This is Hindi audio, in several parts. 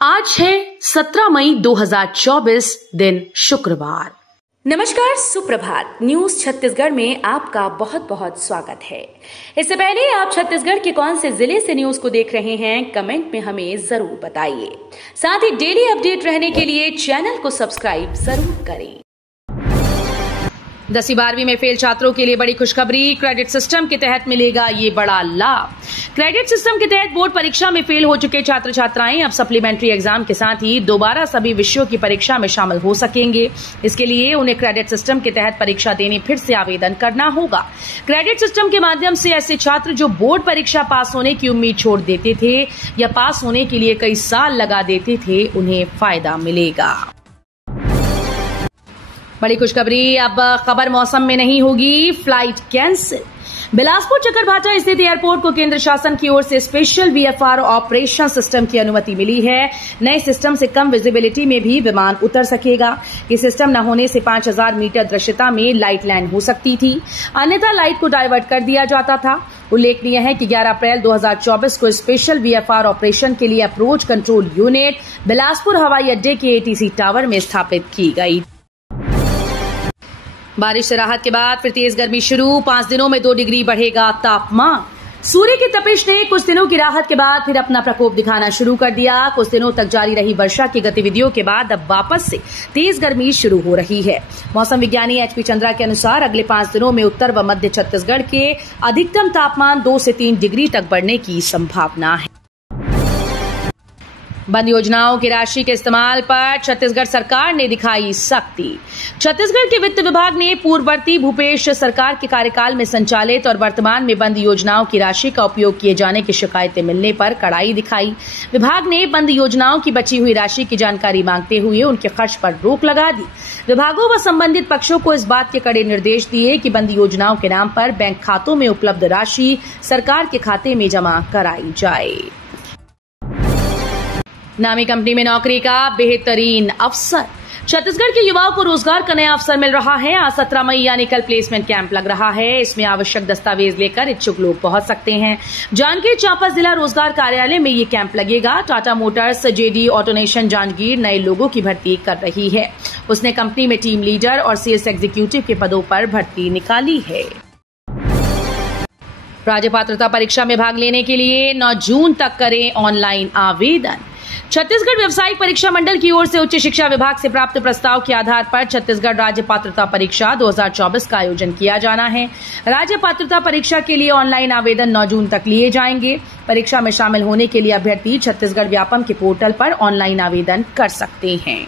आज है 17 मई 2024 दिन शुक्रवार। नमस्कार, सुप्रभात। न्यूज छत्तीसगढ़ में आपका बहुत बहुत स्वागत है। इससे पहले आप छत्तीसगढ़ के कौन से जिले से न्यूज को देख रहे हैं, कमेंट में हमें जरूर बताइए। साथ ही डेली अपडेट रहने के लिए चैनल को सब्सक्राइब जरूर करें। 10वीं 12वीं में फेल छात्रों के लिए बड़ी खुशखबरी, क्रेडिट सिस्टम के तहत मिलेगा ये बड़ा लाभ। क्रेडिट सिस्टम के तहत बोर्ड परीक्षा में फेल हो चुके छात्र छात्राएं अब सप्लीमेंट्री एग्जाम के साथ ही दोबारा सभी विषयों की परीक्षा में शामिल हो सकेंगे। इसके लिए उन्हें क्रेडिट सिस्टम के तहत परीक्षा देने फिर से आवेदन करना होगा। क्रेडिट सिस्टम के माध्यम से ऐसे छात्र जो बोर्ड परीक्षा पास होने की उम्मीद छोड़ देते थे या पास होने के लिए कई साल लगा देते थे, उन्हें फायदा मिलेगा। बड़ी खुशखबरी, अब खबर मौसम में नहीं होगी फ्लाइट कैंसिल। बिलासपुर चकरभाटा स्थित एयरपोर्ट को केंद्र शासन की ओर से स्पेशल वीएफआर ऑपरेशन सिस्टम की अनुमति मिली है। नए सिस्टम से कम विजिबिलिटी में भी विमान उतर सकेगा। ये सिस्टम न होने से 5000 मीटर दृश्यता में लाइट लैंड हो सकती थी, अन्यथा लाइट को डाइवर्ट कर दिया जाता था। उल्लेखनीय है कि 11 अप्रैल 2024 को स्पेशल वीएफआर ऑपरेशन के लिए अप्रोच कंट्रोल यूनिट बिलासपुर हवाई अड्डे के एटीसी टावर में स्थापित की गई। बारिश से राहत के बाद फिर तेज गर्मी शुरू, 5 दिनों में 2 डिग्री बढ़ेगा तापमान। सूर्य की तपिश ने कुछ दिनों की राहत के बाद फिर अपना प्रकोप दिखाना शुरू कर दिया। कुछ दिनों तक जारी रही वर्षा की गतिविधियों के बाद अब वापस से तेज गर्मी शुरू हो रही है। मौसम विज्ञानी एचपी चंद्रा के अनुसार अगले 5 दिनों में उत्तर व मध्य छत्तीसगढ़ के अधिकतम तापमान 2 से 3 डिग्री तक बढ़ने की संभावना है। बंद योजनाओं की राशि के इस्तेमाल पर छत्तीसगढ़ सरकार ने दिखाई सख्ती। छत्तीसगढ़ के वित्त विभाग ने पूर्ववर्ती भूपेश सरकार के कार्यकाल में संचालित और वर्तमान में बंद योजनाओं की राशि का उपयोग किए जाने की शिकायतें मिलने पर कड़ाई दिखाई। विभाग ने बंद योजनाओं की बची हुई राशि की जानकारी मांगते हुए उनके खर्च पर रोक लगा दी। विभागों व संबंधित पक्षों को इस बात के कड़े निर्देश दिए कि बंद योजनाओं के नाम पर बैंक खातों में उपलब्ध राशि सरकार के खाते में जमा कराई जाए। नामी कंपनी में नौकरी का बेहतरीन अवसर। छत्तीसगढ़ के युवाओं को रोजगार का नया अवसर मिल रहा है। आज 17 मई यानी कल प्लेसमेंट कैंप लग रहा है। इसमें आवश्यक दस्तावेज लेकर इच्छुक लोग पहुंच सकते हैं। जांजगीर चांपा जिला रोजगार कार्यालय में ये कैंप लगेगा। टाटा मोटर्स जेडी ऑटोनेशन जांजगीर नए लोगों की भर्ती कर रही है। उसने कंपनी में टीम लीडर और सेल्स एग्जीक्यूटिव के पदों पर भर्ती निकाली है। राज्य पात्रता परीक्षा में भाग लेने के लिए 9 जून तक करें ऑनलाइन आवेदन। छत्तीसगढ़ व्यावसायिक परीक्षा मंडल की ओर से उच्च शिक्षा विभाग से प्राप्त प्रस्ताव के आधार पर छत्तीसगढ़ राज्य पात्रता परीक्षा 2024 का आयोजन किया जाना है। राज्य पात्रता परीक्षा के लिए ऑनलाइन आवेदन 9 जून तक लिए जाएंगे। परीक्षा में शामिल होने के लिए अभ्यर्थी छत्तीसगढ़ व्यापम के पोर्टल पर ऑनलाइन आवेदन कर सकते हैं।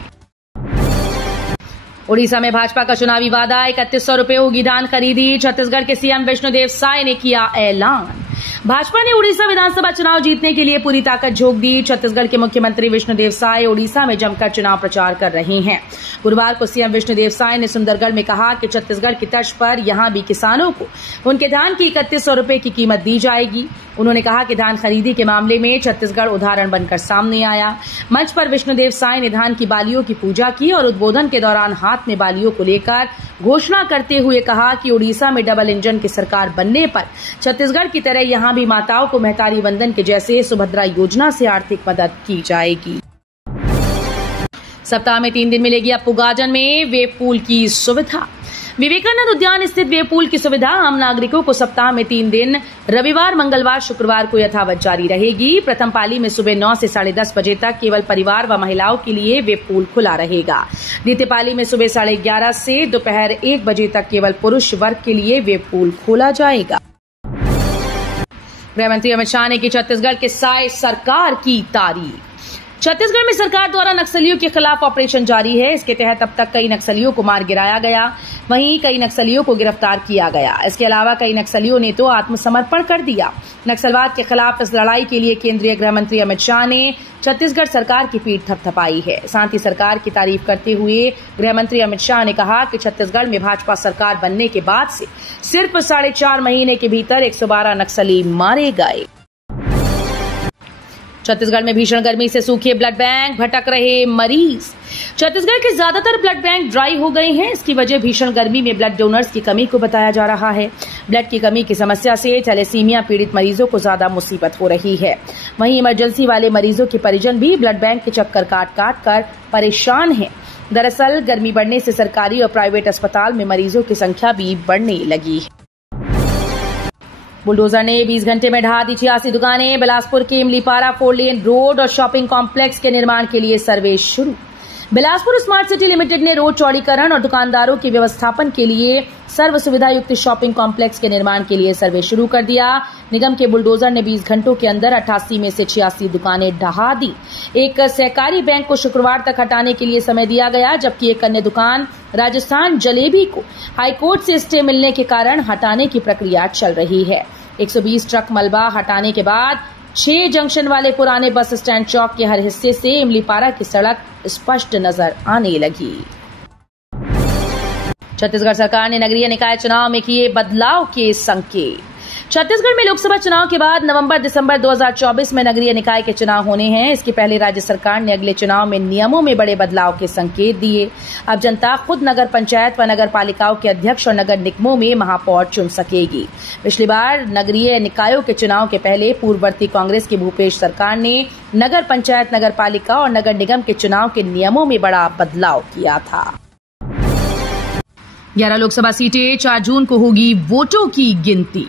उड़ीसा में भाजपा का चुनावी वादा, 3100 रुपए होगी धान खरीदी। छत्तीसगढ़ के सीएम विष्णुदेव साय ने किया ऐलान। भाजपा ने उड़ीसा विधानसभा चुनाव जीतने के लिए पूरी ताकत झोंक दी। छत्तीसगढ़ के मुख्यमंत्री विष्णुदेव साय उड़ीसा में जमकर चुनाव प्रचार कर रहे हैं। गुरुवार को सीएम विष्णुदेव साय ने सुंदरगढ़ में कहा कि छत्तीसगढ़ की तर्ज पर यहां भी किसानों को उनके धान की 3100 रुपए की कीमत दी जाएगी। उन्होंने कहा कि धान खरीदी के मामले में छत्तीसगढ़ उदाहरण बनकर सामने आया। मंच पर विष्णुदेव साय ने धान की बालियों की पूजा की और उद्बोधन के दौरान हाथ में बालियों को लेकर घोषणा करते हुए कहा कि उड़ीसा में डबल इंजन की सरकार बनने पर छत्तीसगढ़ की तरह यहां भी माताओं को महतारी वंदन के जैसे सुभद्रा योजना से आर्थिक मदद की जाएगी। सप्ताह में 3 दिन मिलेगी अब पुगाजन में वेव पूल की सुविधा। विवेकानंद उद्यान स्थित वेव पूल की सुविधा आम नागरिकों को सप्ताह में 3 दिन रविवार, मंगलवार, शुक्रवार को यथावत जारी रहेगी। प्रथम पाली में सुबह 9 से 10:30 बजे तक केवल परिवार व महिलाओं के लिए वेव पूल खुला रहेगा। द्वितीय पाली में सुबह 11:30 से दोपहर 1 बजे तक केवल पुरुष वर्ग के लिए वेव पूल खोला जाएगा। गृहमंत्री अमित शाह ने की छत्तीसगढ़ के साय सरकार की तारीफ। छत्तीसगढ़ में सरकार द्वारा नक्सलियों के खिलाफ ऑपरेशन जारी है। इसके तहत अब तक कई नक्सलियों को मार गिराया गया, वहीं कई नक्सलियों को गिरफ्तार किया गया। इसके अलावा कई नक्सलियों ने तो आत्मसमर्पण कर दिया। नक्सलवाद के खिलाफ इस लड़ाई के लिए केंद्रीय गृह मंत्री अमित शाह ने छत्तीसगढ़ सरकार की पीठ थपथपाई है। साथ ही सरकार की तारीफ करते हुए गृह मंत्री अमित शाह ने कहा कि छत्तीसगढ़ में भाजपा सरकार बनने के बाद से सिर्फ 4.5 महीने के भीतर 112 नक्सली मारे गए। छत्तीसगढ़ में भीषण गर्मी से सूखे ब्लड बैंक, भटक रहे मरीज। छत्तीसगढ़ के ज्यादातर ब्लड बैंक ड्राई हो गए हैं। इसकी वजह भीषण गर्मी में ब्लड डोनर्स की कमी को बताया जा रहा है। ब्लड की कमी की समस्या से थैलेसीमिया पीड़ित मरीजों को ज्यादा मुसीबत हो रही है। वहीं इमरजेंसी वाले मरीजों के परिजन भी ब्लड बैंक के चक्कर काट कर परेशान हैं। दरअसल गर्मी बढ़ने से सरकारी और प्राइवेट अस्पताल में मरीजों की संख्या भी बढ़ने लगी है। बुलडोजर ने 20 घंटे में ढहा दी 86 दुकानें। बिलासपुर के इमलीपारा 4 लेन रोड और शॉपिंग कॉम्प्लेक्स के निर्माण के लिए सर्वे शुरू। बिलासपुर स्मार्ट सिटी लिमिटेड ने रोड चौड़ीकरण और दुकानदारों के व्यवस्थापन के लिए सर्व सुविधा युक्त शॉपिंग कॉम्प्लेक्स के निर्माण के लिए सर्वे शुरू कर दिया। निगम के बुलडोजर ने 20 घंटों के अंदर 88 में से 86 दुकानें ढहा दी। एक सहकारी बैंक को शुक्रवार तक हटाने के लिए समय दिया गया, जबकि एक अन्य दुकान राजस्थान जलेबी को हाईकोर्ट से स्टे मिलने के कारण हटाने की प्रक्रिया चल रही है। 120 ट्रक मलबा हटाने के बाद 6 जंक्शन वाले पुराने बस स्टैंड चौक के हर हिस्से से इमलीपारा की सड़क स्पष्ट नजर आने लगी। छत्तीसगढ़ सरकार ने नगरीय निकाय चुनाव में किए बदलाव के संकेत। छत्तीसगढ़ में लोकसभा चुनाव के बाद नवंबर-दिसंबर 2024 में नगरीय निकाय के चुनाव होने हैं। इसके पहले राज्य सरकार ने अगले चुनाव में नियमों में बड़े बदलाव के संकेत दिए। अब जनता खुद नगर पंचायत व नगर पालिकाओं के अध्यक्ष और नगर निगमों में महापौर चुन सकेगी। पिछली बार नगरीय निकायों के चुनाव के पहले पूर्ववर्ती कांग्रेस की भूपेश सरकार ने नगर पंचायत, नगर पालिका और नगर निगम के चुनाव के नियमों में बड़ा बदलाव किया था। 11 लोकसभा सीटें, 4 जून को होगी वोटों की गिनती।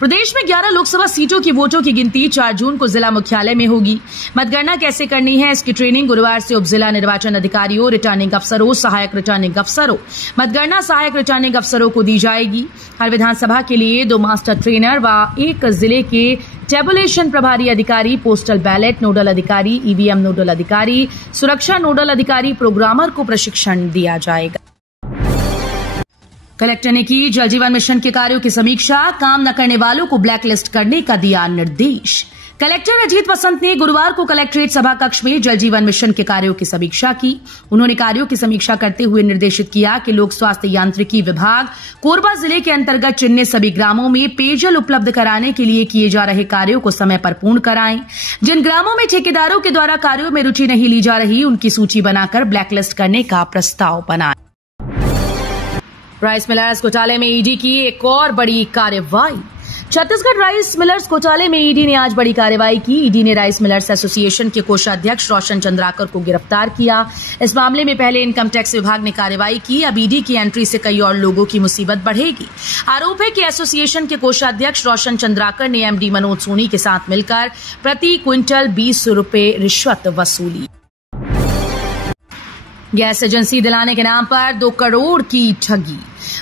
प्रदेश में 11 लोकसभा सीटों की वोटों की गिनती 4 जून को जिला मुख्यालय में होगी। मतगणना कैसे करनी है, इसकी ट्रेनिंग गुरुवार से उप जिला निर्वाचन अधिकारियों, रिटर्निंग अफसरों, सहायक रिटर्निंग अफसरों, मतगणना सहायक रिटर्निंग अफसरों को दी जाएगी। हर विधानसभा के लिए 2 मास्टर ट्रेनर व 1 जिले के टेबुलेशन प्रभारी अधिकारी, पोस्टल बैलेट नोडल अधिकारी, ईवीएम नोडल अधिकारी, सुरक्षा नोडल अधिकारी, प्रोग्रामर को प्रशिक्षण दिया जाएगा। कलेक्टर ने की जल जीवन मिशन के कार्यों की समीक्षा, काम न करने वालों को ब्लैकलिस्ट करने का दिया निर्देश। कलेक्टर अजीत वसंत ने गुरुवार को कलेक्ट्रेट सभा कक्ष में जल जीवन मिशन के कार्यों की समीक्षा की। उन्होंने कार्यों की समीक्षा करते हुए निर्देशित किया कि लोक स्वास्थ्य यांत्रिकी विभाग कोरबा जिले के अंतर्गत चिन्हित सभी ग्रामों में पेयजल उपलब्ध कराने के लिए किए जा रहे कार्यों को समय पर पूर्ण कराएं। जिन ग्रामों में ठेकेदारों के द्वारा कार्यों में रुचि नहीं ली जा रही, उनकी सूची बनाकर ब्लैकलिस्ट करने का प्रस्ताव बनाएं। राइस मिलर्स घोटाले में ईडी की एक और बड़ी कार्रवाई। छत्तीसगढ़ राइस मिलर्स घोटाले में ईडी ने आज बड़ी कार्रवाई की। ईडी ने राइस मिलर्स एसोसिएशन के कोषाध्यक्ष रोशन चंद्राकर को गिरफ्तार किया। इस मामले में पहले इनकम टैक्स विभाग ने कार्रवाई की। अब ईडी की एंट्री से कई और लोगों की मुसीबत बढ़ेगी। आरोप है कि एसोसिएशन के कोषाध्यक्ष रोशन चंद्राकर ने एमडी मनोज सोनी के साथ मिलकर प्रति क्विंटल 20 रुपए रिश्वत वसूली। गैस एजेंसी दिलाने के नाम पर 2 करोड़ की ठगी।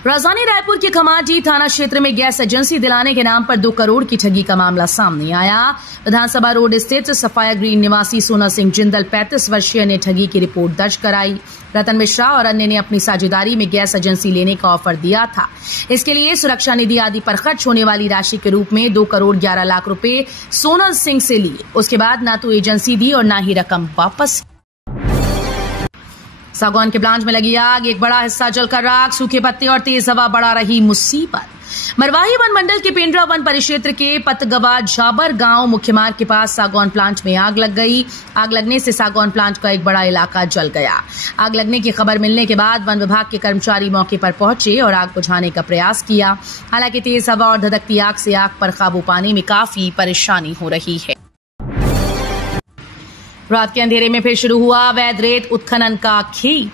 राजधानी रायपुर के खमाटी थाना क्षेत्र में गैस एजेंसी दिलाने के नाम पर 2 करोड़ की ठगी का मामला सामने आया। विधानसभा रोड स्थित सफाया ग्रीन निवासी सोना सिंह जिंदल 35 वर्षीय ने ठगी की रिपोर्ट दर्ज कराई। रतन मिश्रा और अन्य ने अपनी साझेदारी में गैस एजेंसी लेने का ऑफर दिया था। इसके लिए सुरक्षा निधि आदि पर खर्च होने वाली राशि के रूप में 2 करोड़ 11 लाख रुपए सोनल सिंह से लिए। उसके बाद न तो एजेंसी दी और न ही रकम वापस। सागौन के प्लांट में लगी आग, एक बड़ा हिस्सा जलकर राख, सूखे पत्ते और तेज हवा बढ़ा रही मुसीबत। मरवाही वन मंडल के पेंड्रा वन परिक्षेत्र के पतगवा झाबर गांव मुख्य मार्ग के पास सागौन प्लांट में आग लग गई। आग लगने से सागौन प्लांट का एक बड़ा इलाका जल गया। आग लगने की खबर मिलने के बाद वन विभाग के कर्मचारी मौके पर पहुंचे और आग बुझाने का प्रयास किया। हालांकि तेज हवा और धधकती आग से आग पर काबू पाने में काफी परेशानी हो रही है। रात के अंधेरे में फिर शुरू हुआ अवैध रेत उत्खनन का खेल।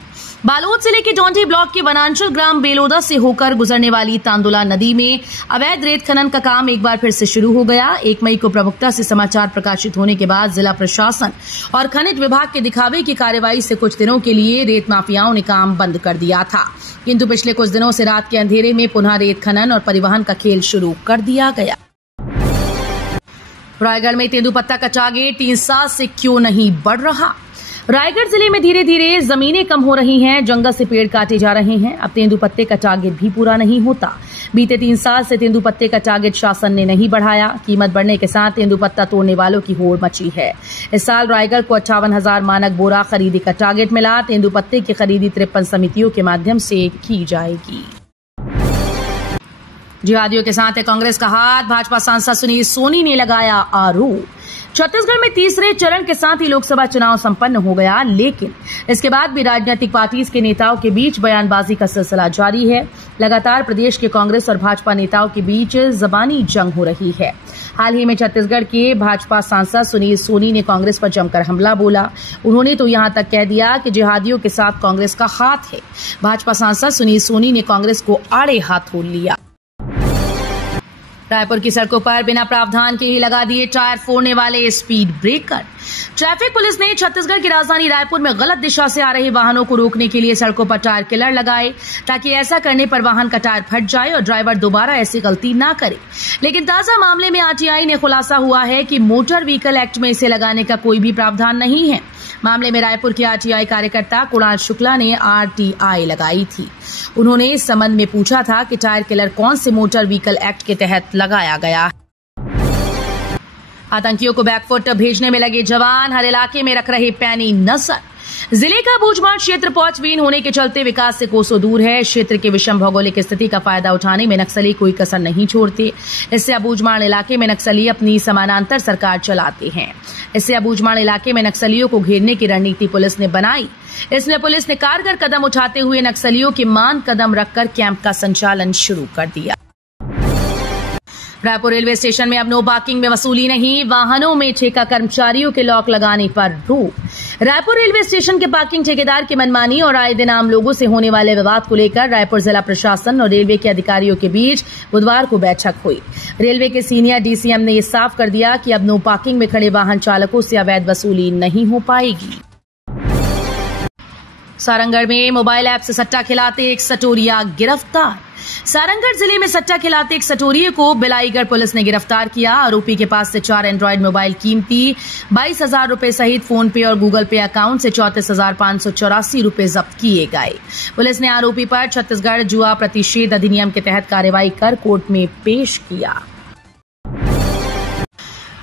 बालोद जिले के डोंडी ब्लॉक के वनांचल ग्राम बेलोदा से होकर गुजरने वाली तांदुला नदी में अवैध रेत खनन का काम एक बार फिर से शुरू हो गया। 1 मई को प्रमुखता से समाचार प्रकाशित होने के बाद जिला प्रशासन और खनिज विभाग के दिखावे की कार्रवाई से कुछ दिनों के लिए रेत माफियाओं ने काम बंद कर दिया था, किंतु पिछले कुछ दिनों से रात के अंधेरे में पुनः रेत खनन और परिवहन का खेल शुरू कर दिया गया। रायगढ़ में तेंदुपत्ता का टारगेट 3 साल से क्यों नहीं बढ़ रहा। रायगढ़ जिले में धीरे धीरे जमीनें कम हो रही हैं, जंगल से पेड़ काटे जा रहे हैं। अब तेंदुपत्ते का टारगेट भी पूरा नहीं होता। बीते 3 साल से तेंदुपत्ते का टारगेट शासन ने नहीं बढ़ाया। कीमत बढ़ने के साथ तेंदुपत्ता तोड़ने वालों की होड़ मची है। इस साल रायगढ़ को 58,000 मानक बोरा खरीदी का टारगेट मिला। तेंदुपत्ते की खरीदी 53 समितियों के माध्यम से की जाएगी। जिहादियों के साथ है कांग्रेस का हाथ, भाजपा सांसद सुनील सोनी ने लगाया आरोप। छत्तीसगढ़ में तीसरे चरण के साथ ही लोकसभा चुनाव संपन्न हो गया, लेकिन इसके बाद भी राजनीतिक पार्टी के नेताओं के बीच बयानबाजी का सिलसिला जारी है। लगातार प्रदेश के कांग्रेस और भाजपा नेताओं के बीच जबानी जंग हो रही है। हाल ही में छत्तीसगढ़ के भाजपा सांसद सुनील सोनी ने कांग्रेस पर जमकर हमला बोला। उन्होंने तो यहां तक कह दिया कि जिहादियों के साथ कांग्रेस का हाथ है। भाजपा सांसद सुनील सोनी ने कांग्रेस को आड़े हाथों लिया। रायपुर की सड़कों पर बिना प्रावधान के ही लगा दिए टायर फोड़ने वाले स्पीड ब्रेकर। ट्रैफिक पुलिस ने छत्तीसगढ़ की राजधानी रायपुर में गलत दिशा से आ रहे वाहनों को रोकने के लिए सड़कों पर टायर किलर लगाए, ताकि ऐसा करने पर वाहन का टायर फट जाए और ड्राइवर दोबारा ऐसी गलती ना करे। लेकिन ताजा मामले में आरटीआई ने खुलासा हुआ है कि मोटर व्हीकल एक्ट में इसे लगाने का कोई भी प्रावधान नहीं है। मामले में रायपुर के आरटीआई कार्यकर्ता कुणाल शुक्ला ने आरटीआई लगाई थी। उन्होंने इस संबंध में पूछा था कि टायर किलर कौन से मोटर व्हीकल एक्ट के तहत लगाया गया। आतंकियों को बैकफुट भेजने में लगे जवान हर इलाके में रख रहे पैनी नजर। जिले का बूझमाड़ क्षेत्र पहुंचबीन होने के चलते विकास से कोसों दूर है। क्षेत्र के विषम भौगोलिक स्थिति का फायदा उठाने में नक्सली कोई कसर नहीं छोड़ते। इससे अबूझमाड़ इलाके में नक्सली अपनी समानांतर सरकार चलाते हैं। इससे अबूझमाड़ इलाके में नक्सलियों को घेरने की रणनीति पुलिस ने बनाई। इसमें पुलिस ने कारगर कदम उठाते हुए नक्सलियों के मान कदम रखकर कैंप का संचालन शुरू कर दिया। रायपुर रेलवे स्टेशन में अब नो पार्किंग में वसूली नहीं, वाहनों में ठेका कर्मचारियों के लॉक लगाने पर रोक। रायपुर रेलवे स्टेशन के पार्किंग ठेकेदार की मनमानी और आए दिन आम लोगों से होने वाले विवाद को लेकर रायपुर जिला प्रशासन और रेलवे के अधिकारियों के बीच बुधवार को बैठक हुई। रेलवे के सीनियर डीसीएम ने यह साफ कर दिया कि अब नो पार्किंग में खड़े वाहन चालकों से अवैध वसूली नहीं हो पाएगी। सारंगढ़ में मोबाइल ऐप से सट्टा खिलाते एक सटोरिया गिरफ्तार। सारंगढ़ जिले में सट्टा खिलाते एक सटोरिये को बिलाईगढ़ पुलिस ने गिरफ्तार किया। आरोपी के पास से 4 एंड्रॉइड मोबाइल कीमती 22,000 रुपए सहित फोन पे और गूगल पे अकाउंट से 34,584 रुपए जब्त किए गए। पुलिस ने आरोपी पर छत्तीसगढ़ जुआ प्रतिषेध अधिनियम के तहत कार्रवाई कर कोर्ट में पेश किया।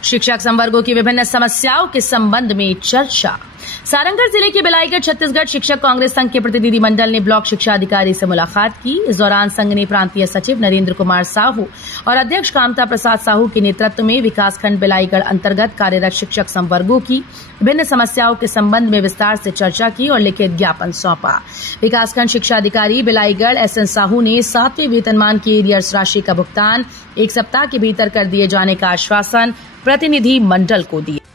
शिक्षक संवर्गों की विभिन्न समस्याओं के संबंध में चर्चा। सारंगढ़ जिले के बिलाईगढ़ छत्तीसगढ़ शिक्षक कांग्रेस संघ के प्रतिनिधि मंडल ने ब्लॉक शिक्षा अधिकारी से मुलाकात की। इस दौरान संघ ने प्रांतीय सचिव नरेंद्र कुमार साहू और अध्यक्ष कामता प्रसाद साहू के नेतृत्व में विकासखंड बिलाईगढ़ अंतर्गत कार्यरत शिक्षक संवर्गों की विभिन्न समस्याओं के संबंध में विस्तार से चर्चा की और लिखित ज्ञापन सौंपा। विकासखंड शिक्षा अधिकारी बिलाईगढ़ एसएन साहू ने 7वें वेतनमान की एरियर्स राशि का भुगतान 1 सप्ताह के भीतर कर दिए जाने का आश्वासन प्रतिनिधि मंडल को दिया।